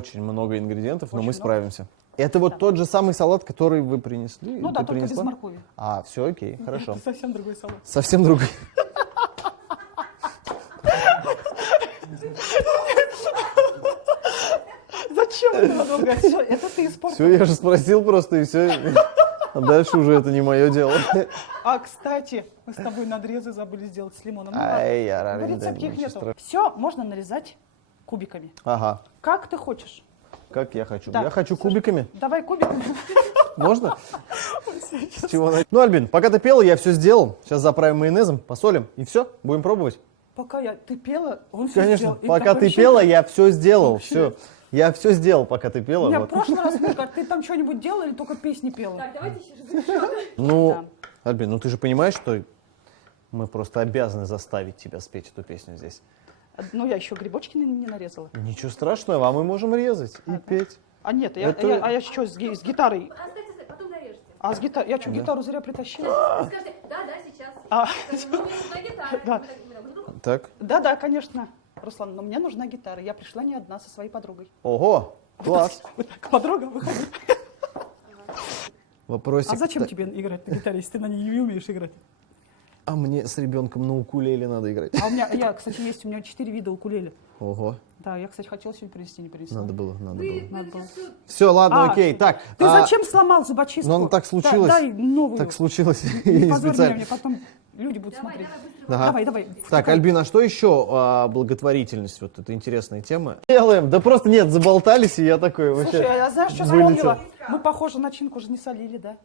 очень много ингредиентов, но Очень мы много. справимся. Это вот тот же самый салат, который вы принесли? Ну да, Ты только без принесла? моркови. А, все окей, хорошо. Это совсем другой салат. Совсем другой. Зачем это много? Всё, это ты испортил. Все, я же спросил просто, и все. А дальше уже это не мое дело. А, кстати, мы с тобой надрезы забыли сделать с лимоном. Ну, ладно. Ай, я В рад, рецепте их ничего нету. страшного. Все можно нарезать кубиками. Ага, Как ты хочешь. как я хочу. Да. Я хочу Слушай, кубиками. Давай кубиками. Можно? С чего начать? Ну, Альбин, пока ты пела, я все сделал. Сейчас заправим майонезом, посолим, и все, будем пробовать. Пока ты пела, он все Конечно, сделал. И пока такое ты ощущение, пела, я все сделал. Вообще. Все. Я все сделал, пока ты У пела. меня в вот. прошлый раз, Мика, ты там что-нибудь делала или только песни пела? Так, давайте еще завершим. Ну, Альбин, ну ты же понимаешь, что мы просто обязаны заставить тебя спеть эту песню здесь. Ну, я еще грибочки не нарезала. Ничего страшного, а мы можем резать и петь. А нет, Это- я что, с гитарой? Оставьте, потом нарежете. А с гитарой? Я что, гитару зря притащила? Скажите, да, сейчас. А, Мне нужна гитара. Да. Так. да, конечно. Руслан, но мне нужна гитара. Я пришла не одна, со своей подругой. Ого, класс. Вот так, подруга, выходи. Вопросик. А зачем тебе играть на гитаре, если ты на ней не умеешь играть? А мне с ребенком на укулеле надо играть. А кстати, есть у меня 4 вида укулеле. Ого, Да, я, кстати, хотела сегодня принести, не принесла. надо было, надо было. Вы Надо было. сейчас Все, ладно, А, окей. Так. Ты зачем сломал зубочистку? Ну, так случилось. Дай новую. Так случилось. Не Не позорь меня, специально. мне потом люди будут смотреть. Ага. Давай. Так, Альбина, а что еще благотворительность? Вот это интересная тема. Делаем. Да просто нет, заболтались, и я такой вообще. Слушай, а знаешь, что вылетел. вспомнила? Мы, похоже, начинку же не солили, да?